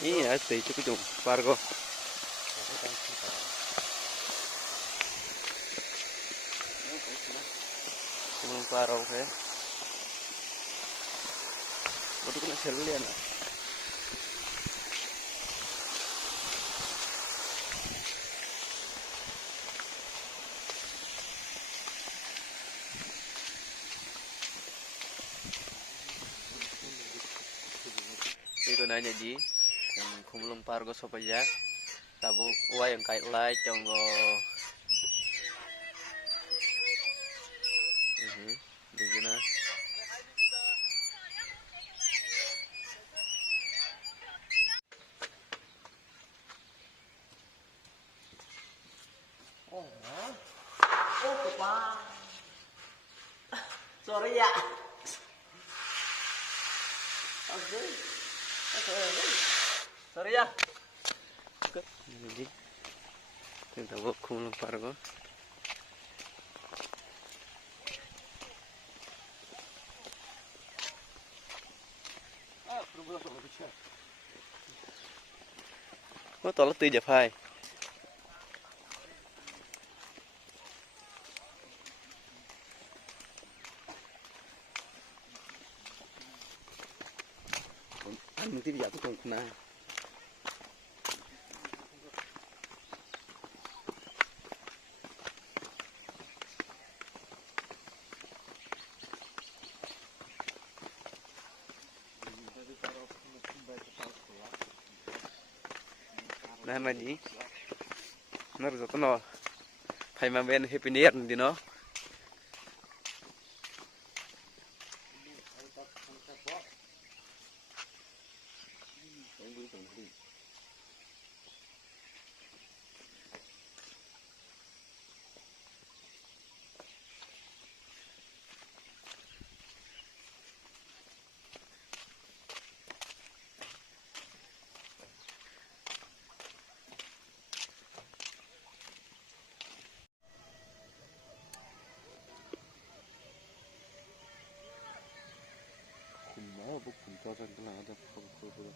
Iya, itu itu pargo. Kumulong paro ke. Baru kena selian. Ito nanya di yang kumulong pargo sopaja. Tabuk uai yang kait lai conggo. Di guna. Oh, Papa. Sorry ya. Okay. Sorry ya. Jadi kita bawa kumulong pargo. Oh, tolong tuh Jafai. Nanti dia tuh kena. Nah lagi, nar jatuh no, hai maben happy new year nanti no. Bukan cara kena ada pokok-pokok.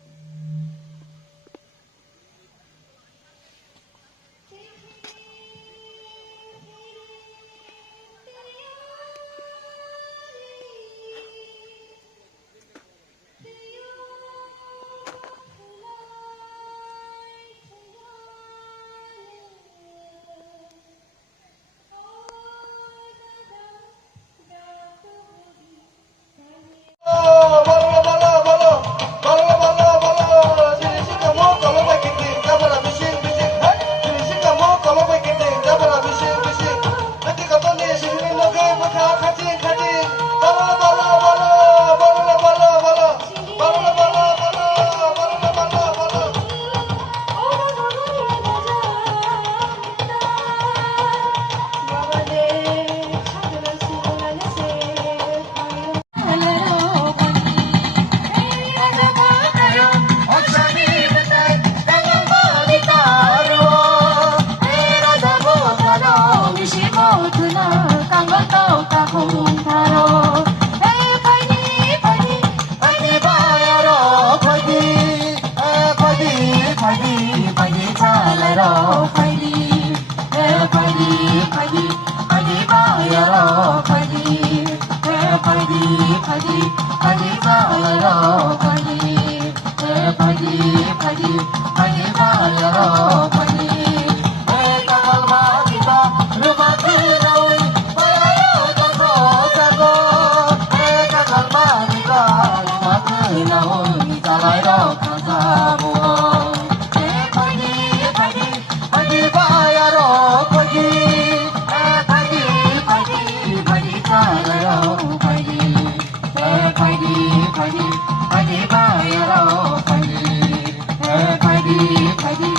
Pagi, pagi,